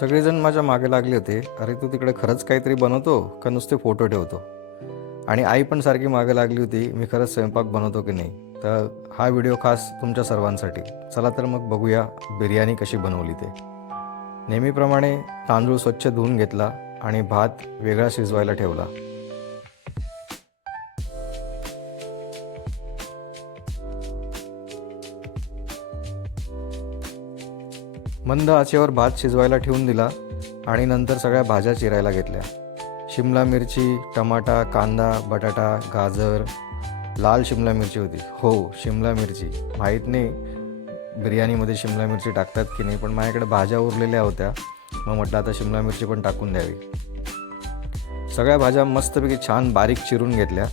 सगळेजण माझ्या मागे लागले होते, अरे तू तिकडे खरंच काहीतरी बनवतो का नुसते फोटो ठेवतो. आणि आई पण सारखी मागे लागली होती, मी खरंच स्वयंपाक बनवतो की नाही. तर हा व्हिडिओ खास तुमच्या सर्वांसाठी. चला तर मग बघूया बिर्याणी कशी बनवली ते. नेहमीप्रमाणे तांदूळ स्वच्छ धुवून घेतला आणि भात वेगळा शिजवायला ठेवला. मंद आचेवर भात शिजवायला ठेवून दिला आणि नंतर सगळ्या भाज्या चिरायला घेतल्या. शिमला मिरची, टमाटा, कांदा, बटाटा, गाजर, लाल शिमला मिरची होती. हो, शिमला मिरची. माहीत नाही बिर्याणीमध्ये शिमला मिरची टाकतात की नाही, पण माझ्याकडे भाज्या उरलेल्या होत्या, मग म्हटलं आता शिमला मिरची पण टाकून द्यावी. सगळ्या भाज्या मस्तपैकी छान बारीक चिरून घेतल्या.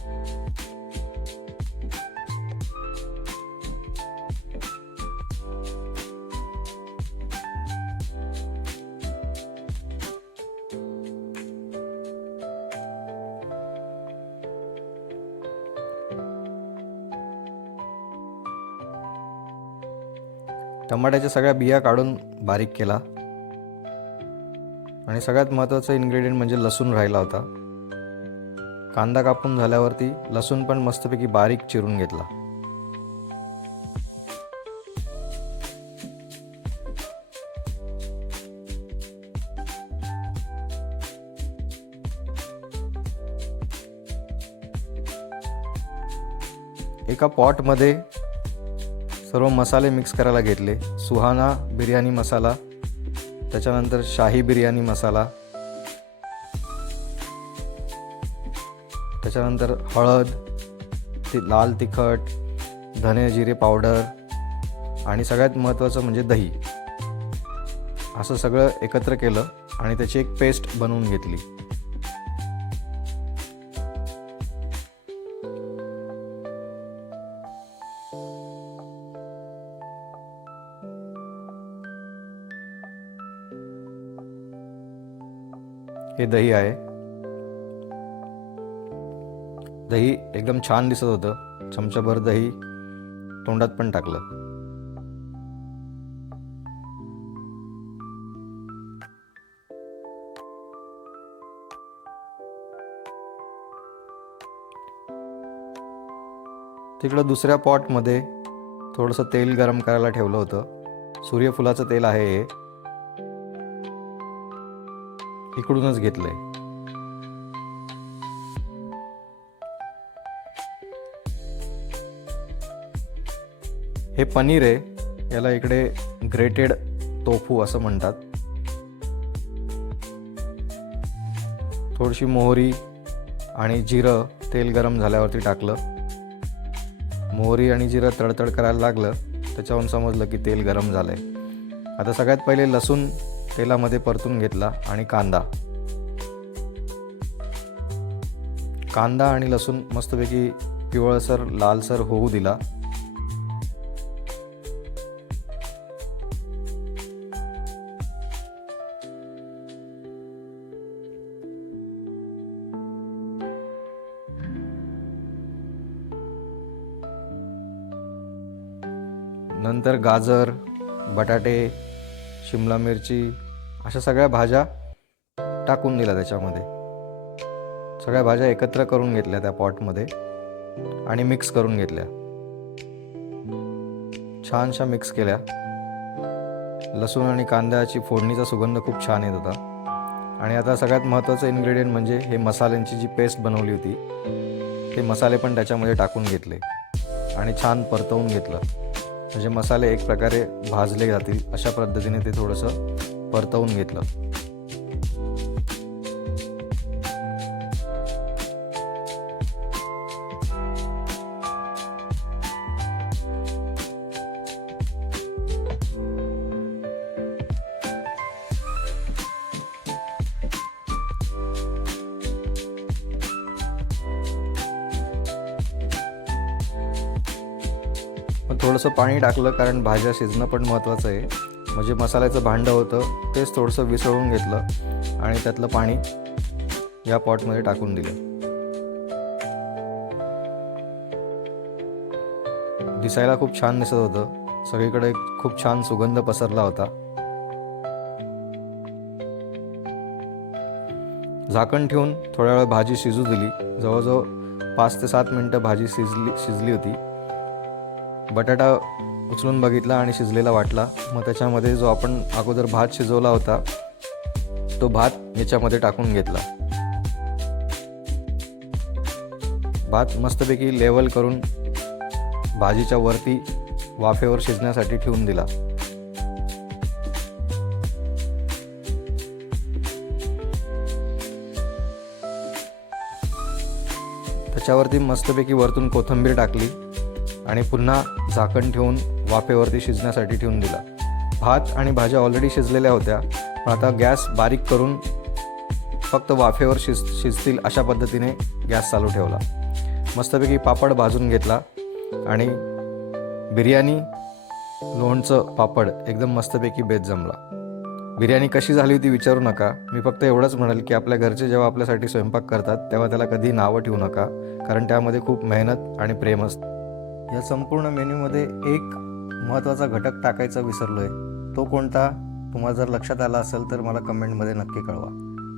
टमाट्याच्या सगळ्या बिया काढून बारीक केला. आणि सगळ्यात महत्त्वाचं इन्ग्रेडियंट म्हणजे लसूण राहिला होता. कांदा कापून झाल्यावरती लसूण पण मस्तपैकी बारीक चिरून घेतला. एका पॉटमध्ये सर्व मसाले मिक्स करायला घेतले. सुहाना बिर्याणी मसाला, त्याच्यानंतर शाही बिर्याणी मसाला, त्याच्यानंतर हळद, लाल तिखट, धने जिरे पावडर आणि सगळ्यात महत्त्वाचं म्हणजे दही. असं सगळं एकत्र केलं आणि त्याची एक पेस्ट बनवून घेतली. हे दही आहे. दही एकदम छान दिसत होतं. चमचाभर दही तोंडात पण टाकलं. तिकडं दुसऱ्या पॉटमध्ये थोडंसं तेल गरम करायला ठेवलं होतं. सूर्यफुलाचं तेल आहे हे, इकडूनच घेतलंय. हे पनीर आहे, याला इकडे ग्रेटेड तोफू असं म्हणतात. थोडीशी मोहरी आणि जिरं तेल गरम झाल्यावरती टाकलं. मोहरी आणि जिरं तडतड करायला लागलं, त्याच्यावरून समजलं की तेल गरम झालंय. आता सगळ्यात पहिले लसूण तेलामध्ये परतून घेतला आणि कांदा आणि लसूण मस्तपैकी पिवळसर लालसर होऊ दिला. नंतर गाजर, बटाटे, शिमला मिरची अशा सगळ्या भाज्या टाकून दिल्या त्याच्यामध्ये. सगळ्या भाज्या एकत्र करून घेतल्या त्या पॉटमध्ये आणि मिक्स करून घेतल्या. छानशा मिक्स केल्या. लसूण आणि कांद्याची फोडणीचा सुगंध खूप छान येत होता. आणि आता सगळ्यात महत्त्वाचं इन्ग्रेडियंट म्हणजे हे मसाल्यांची जी पेस्ट बनवली होती, ते मसाले पण त्याच्यामध्ये टाकून घेतले आणि छान परतवून घेतलं. म्हणजे मसाले एक प्रकारे भाजले जातील अशा पद्धतीने ते थोडंसं परतवून घेतलं. थोडंसं पाणी टाकलं, कारण भाज्या शिजणं पण महत्त्वाचं आहे. म्हणजे मसाल्याचं भांडं होतं तेच थोडंसं विसळून घेतलं आणि त्यातलं पाणी या पॉटमध्ये टाकून दिलं. दिसायला खूप छान दिसत होतं. सगळीकडे खूप छान सुगंध पसरला होता. झाकण ठेवून थोड्या वेळ भाजी शिजू दिली. जवळजवळ 5 ते 7 मिनटं भाजी शिजली होती. बटाटा उचलून बघितला आणि शिजलेला वाटला. मग त्याच्यामध्ये जो आपण अगोदर भात शिजवला होता तो भात याच्यामध्ये टाकून घेतला. भात मस्तपैकी लेवल करून भाजीच्या वरती वाफेवर शिजण्यासाठी ठेवून दिला. त्याच्यावरती मस्तपैकी वरतून कोथिंबीर टाकली आणि पुन्हा झाकण ठेवून वाफेवरती शिजण्यासाठी ठेवून दिला. भात आणि भाज्या ऑलरेडी शिजलेल्या होत्या, पण आता गॅस बारीक करून फक्त वाफेवर शिजतील अशा पद्धतीने गॅस चालू ठेवला. मस्तपैकी पापड भाजून घेतला आणि बिर्याणी, लोणचं, पापड एकदम मस्तपैकी बेत जमला. बिर्याणी कशी झाली होती विचारू नका. मी फक्त एवढंच म्हणाल की आपल्या घरचे जेव्हा आपल्यासाठी स्वयंपाक करतात तेव्हा त्याला कधी नावं ठेवू नका, कारण त्यामध्ये खूप मेहनत आणि प्रेम असतं. या संपूर्ण मेन्यूमध्ये एक महत्त्वाचा घटक टाकायचा विसरलो आहे. तो कोणता? तुम्हाला जर लक्षात आला असेल तर मला कमेंटमध्ये नक्की कळवा.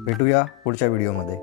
भेटूया पुढच्या व्हिडिओमध्ये.